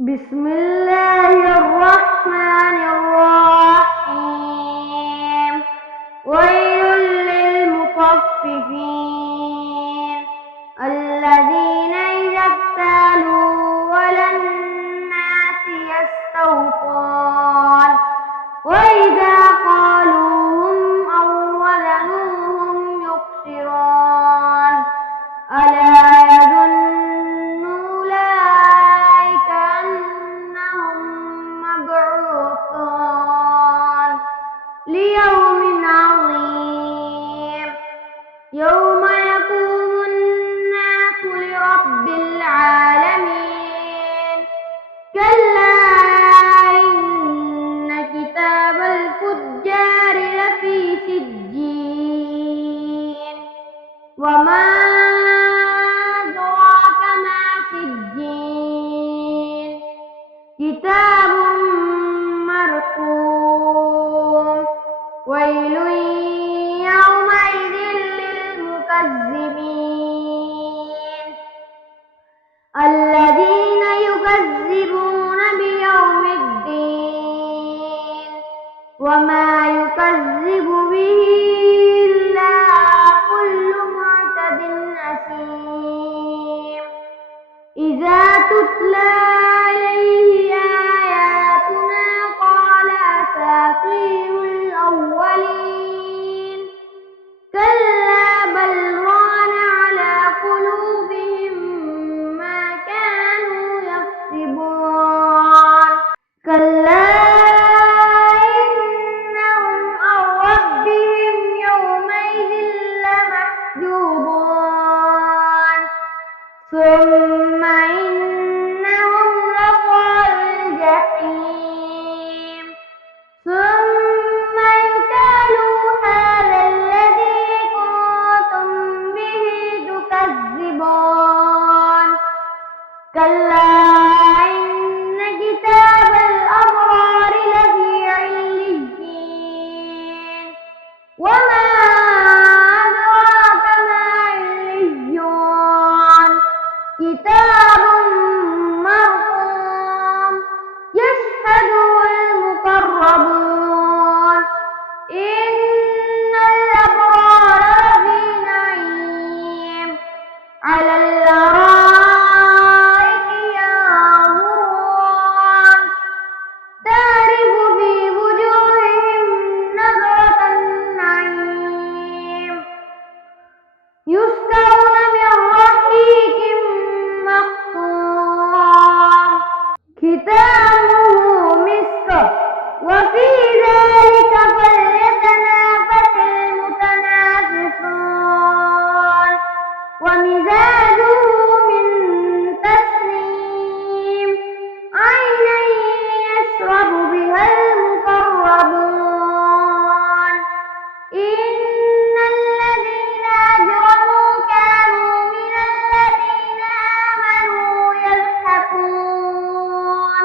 بسم الله الرحمن الرحيم. ويل للمطففين الذين إذا اكتالوا على الناس يستوفون وإذا قالوهم أو وزنوهم يخسرون. ألا يظن أولئك أنهم مبعوثون ليوم عظيم يوم يقوم الناس لرب العالمين. كلا إن كتاب الفجار لفي سجين وما أدراك ما سجين كتاب مرقوم. ويل يومئذ للمكذبين الذين يكذبون بيوم الدين وما يكذب به إلا كل معتد أثيم. إذا تتلى عليه آياتنا قال أساطير الأولين. كلا بل ران على قلوبهم ما كانوا يكسبون. كلا إنهم عن ربهم يومئذ لمحجوبون. ثم إنهم لصال الجحيم. ثم يقالوا هذا الذي كنتم به تكذبون. كلا إن كتاب الأبرار لفي عليين وما أدراك ما عليون كتاب مرقوم يشهده المقربون. إن الأبرار لفي نعيم على الأرائك ينظرون تعرف في وجوههم نضرة النعيم يسقون من رحيق مختوم ختامه مسك وفي ذلك فليتنافس المتنافسون. ومزاجه من تسنيم عينا يشرب بها المقربون. إن الذين أجرموا كانوا من الذين آمنوا يضحكون.